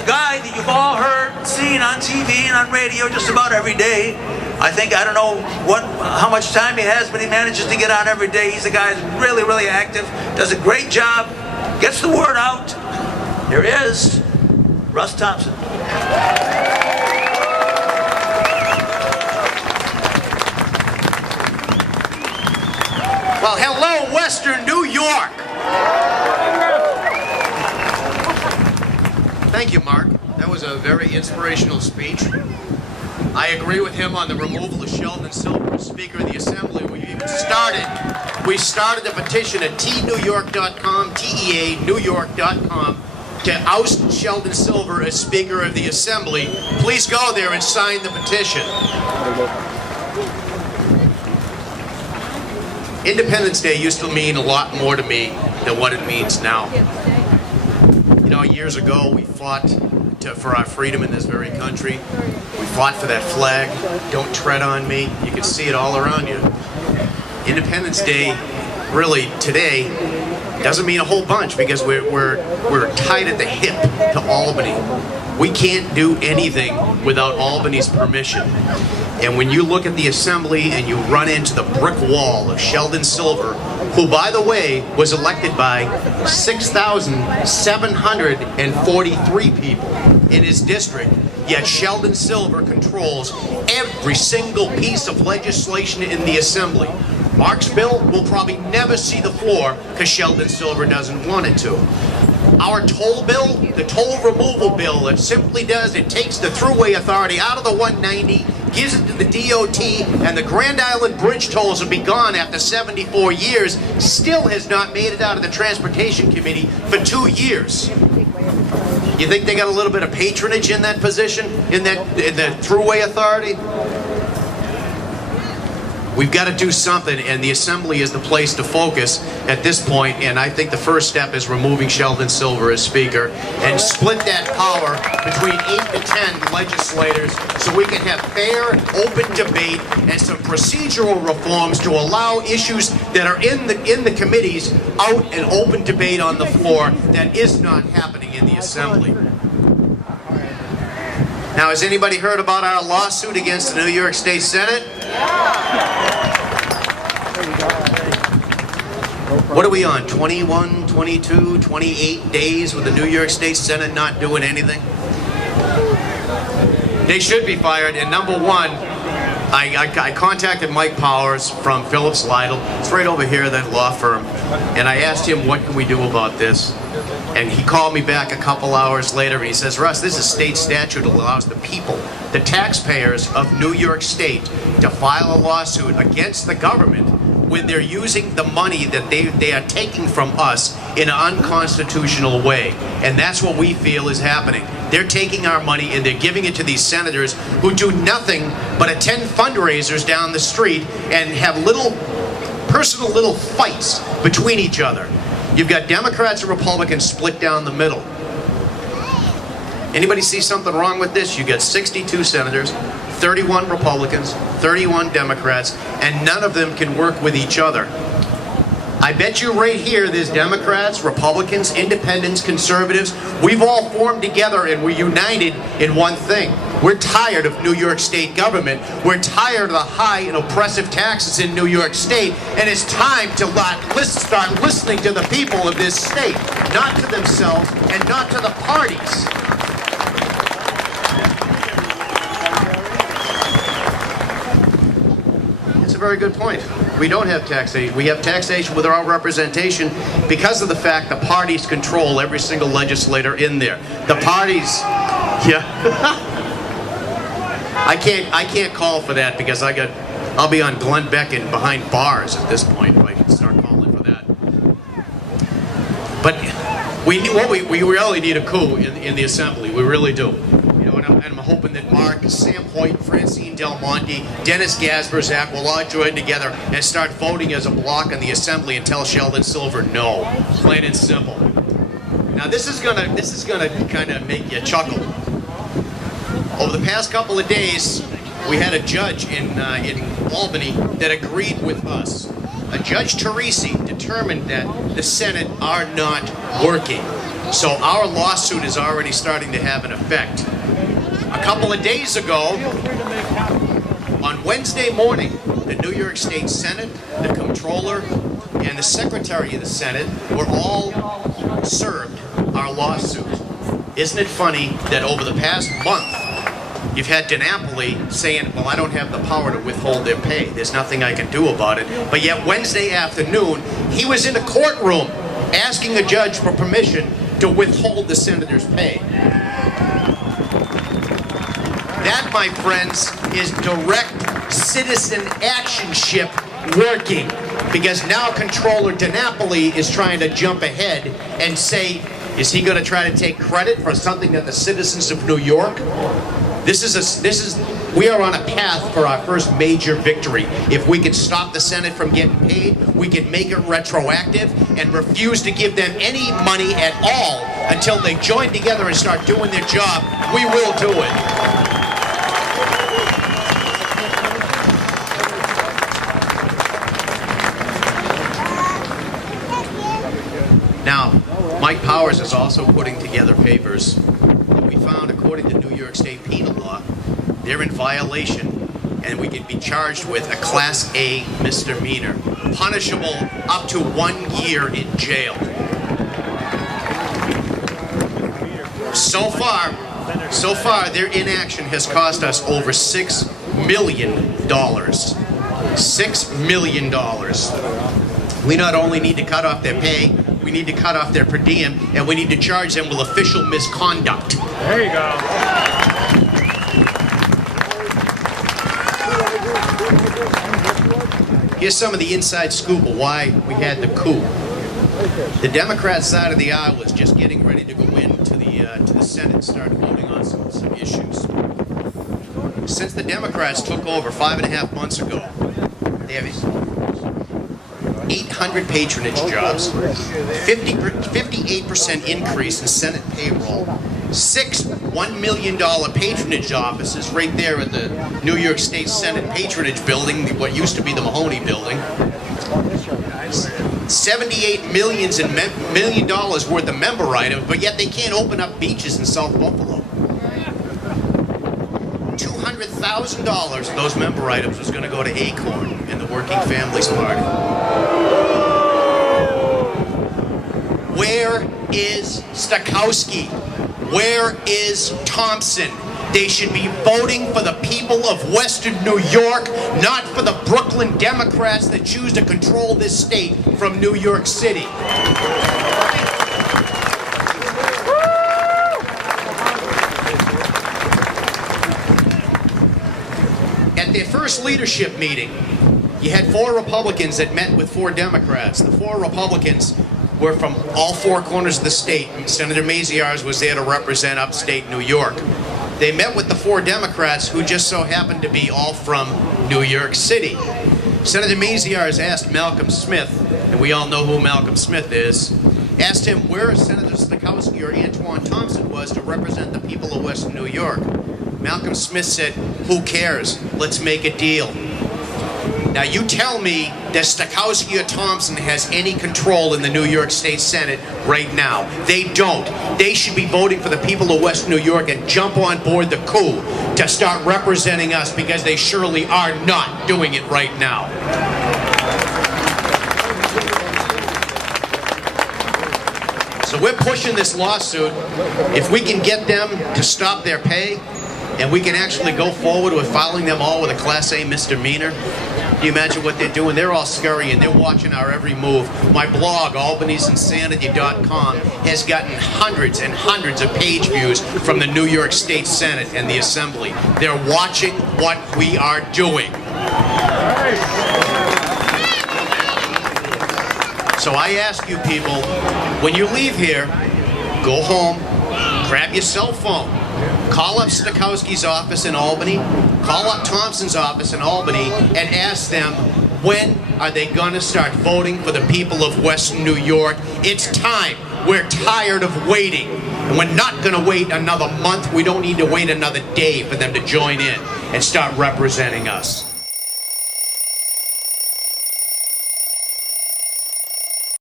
a guy that you've all heard, seen on TV and on radio just about every day. I think, I don't know how much time he has, but he manages to get on every day. He's a guy who's really, really active, does a great job, gets the word out. Here he is, Rus Thompson. Well, hello, Western New York. Thank you, Mark. That was a very inspirational speech. I agree with him on the removal of Sheldon Silver as Speaker of the Assembly. We started a petition at TNewYork.com, TEANewYork.com, to oust Sheldon Silver as Speaker of the Assembly. Please go there and sign the petition. Independence Day used to mean a lot more to me than what it means now. You know, years ago we fought for our freedom in this very country. We fought for that flag. Don't tread on me. You can see it all around you. Independence Day, really today, doesn't mean a whole bunch because we're tied at the hip to Albany. We can't do anything without Albany's permission. And when you look at the Assembly and you run into the brick wall of Sheldon Silver, who, by the way, was elected by 6,743 people in his district, yet Sheldon Silver controls every single piece of legislation in the Assembly. Mark's bill will probably never see the floor because Sheldon Silver doesn't want it to. Our toll bill, the toll removal bill, it simply does, it takes the Thruway Authority out of the 190, gives it to the DOT, and the Grand Island Bridge tolls will be gone after 74 years, still has not made it out of the Transportation Committee for 2 years. You think they got a little bit of patronage in that position, in the Thruway Authority? We've got to do something, and the Assembly is the place to focus at this point, and I think the first step is removing Sheldon Silver as Speaker and split that power between 8 to 10 legislators so we can have fair, open debate and some procedural reforms to allow issues that are in the committees out and open debate on the floor that is not happening in the Assembly. Now, has anybody heard about our lawsuit against the New York State Senate? What are we on? 21, 22, 28 days with the New York State Senate not doing anything? They should be fired. And number one, I contacted Mike Powers from Phillips Lytle. It's right over here, that law firm. And I asked him, what can we do about this? And he called me back a couple hours later and he says, Russ, this is state statute that allows the people, the taxpayers of New York State, to file a lawsuit against the government when they're using the money that they are taking from us in an unconstitutional way. And that's what we feel is happening. They're taking our money and they're giving it to these senators who do nothing but attend fundraisers down the street and have personal little fights between each other. You've got Democrats and Republicans split down the middle. Anybody see something wrong with this? You got 62 senators, 31 Republicans, 31 Democrats, and none of them can work with each other. I bet you right here there's Democrats, Republicans, Independents, Conservatives. We've all formed together and we're united in one thing. We're tired of New York State government. We're tired of the high and oppressive taxes in New York State. And it's time to start listening to the people of this state, not to themselves and not to the parties. That's a very good point. We don't have taxation. We have taxation without representation because of the fact the parties control every single legislator in there. The parties, yeah. I can't call for that because I'll be on Glenn Beck and behind bars at this point if I can start calling for that. But we really need a coup in the Assembly. We really do. You know, and I'm hoping that Mark, Sam Hoyt, Francine Del Monte, Dennis Gasperzak will all join together and start voting as a block in the Assembly and tell Sheldon Silver no, plain and simple. Now this is gonna kind of make you chuckle. Over the past couple of days, we had a judge in Albany that agreed with us. A Judge Teresi determined that the Senate are not working. So our lawsuit is already starting to have an effect. A couple of days ago, on Wednesday morning, the New York State Senate, the Comptroller, and the Secretary of the Senate were all served our lawsuit. Isn't it funny that over the past month, you've had DiNapoli saying, well, I don't have the power to withhold their pay. There's nothing I can do about it. But yet Wednesday afternoon, he was in a courtroom asking a judge for permission to withhold the senator's pay. That, my friends, is direct citizen actionship working. Because now Comptroller DiNapoli is trying to jump ahead and say, is he going to try to take credit for something that the citizens of New York? We are on a path for our first major victory. If we can stop the Senate from getting paid, we can make it retroactive and refuse to give them any money at all until they join together and start doing their job. We will do it. Now, Mike Powers is also putting together papers that we found, according to New York State penal law, they're in violation, and we can be charged with a Class A misdemeanor, punishable up to 1 year in jail. So far, their inaction has cost us over $6 million. $6 million. We not only need to cut off their pay, we need to cut off their per diem, and we need to charge them with official misconduct. There you go. Here's some of the inside scoop of why we had the coup. The Democrat side of the aisle was just getting ready to go into the Senate and start voting on some issues. Since the Democrats took over 5.5 months ago, they have 800 patronage jobs, 58% increase in Senate payroll, 6 $1 million patronage offices right there in the New York State Senate patronage building, what used to be the Mahoney building. $78 million worth of member items, but yet they can't open up beaches in South Buffalo. $200,000 of those member items was going to go to Acorn and the Working Families Party. Where is Stokowski? Where is Thompson? They should be voting for the people of Western New York, not for the Brooklyn Democrats that choose to control this state from New York City. At their first leadership meeting, you had 4 Republicans that met with 4 Democrats. The 4 Republicans were from all 4 corners of the state. Senator Maziarz was there to represent upstate New York. They met with the 4 Democrats who just so happened to be all from New York City. Senator Maziarz asked Malcolm Smith, and we all know who Malcolm Smith is, asked him where Senator Stokowski or Antoine Thompson was to represent the people of Western New York. Malcolm Smith said, "Who cares? Let's make a deal." Now you tell me that Stokowski or Thompson has any control in the New York State Senate right now. They don't. They should be voting for the people of Western New York and jump on board the coup to start representing us, because they surely are not doing it right now. So we're pushing this lawsuit. If we can get them to stop their pay, and we can actually go forward with filing them all with a Class A misdemeanor, can you imagine what they're doing? They're all scurrying. They're watching our every move. My blog, albanese.insanity.com, has gotten hundreds and hundreds of page views from the New York State Senate and the Assembly. They're watching what we are doing. So I ask you people, when you leave here, go home, grab your cell phone, call up Stokowski's office in Albany, call up Thompson's office in Albany, and ask them, when are they going to start voting for the people of Western New York? It's time. We're tired of waiting. And we're not going to wait another month. We don't need to wait another day for them to join in and start representing us.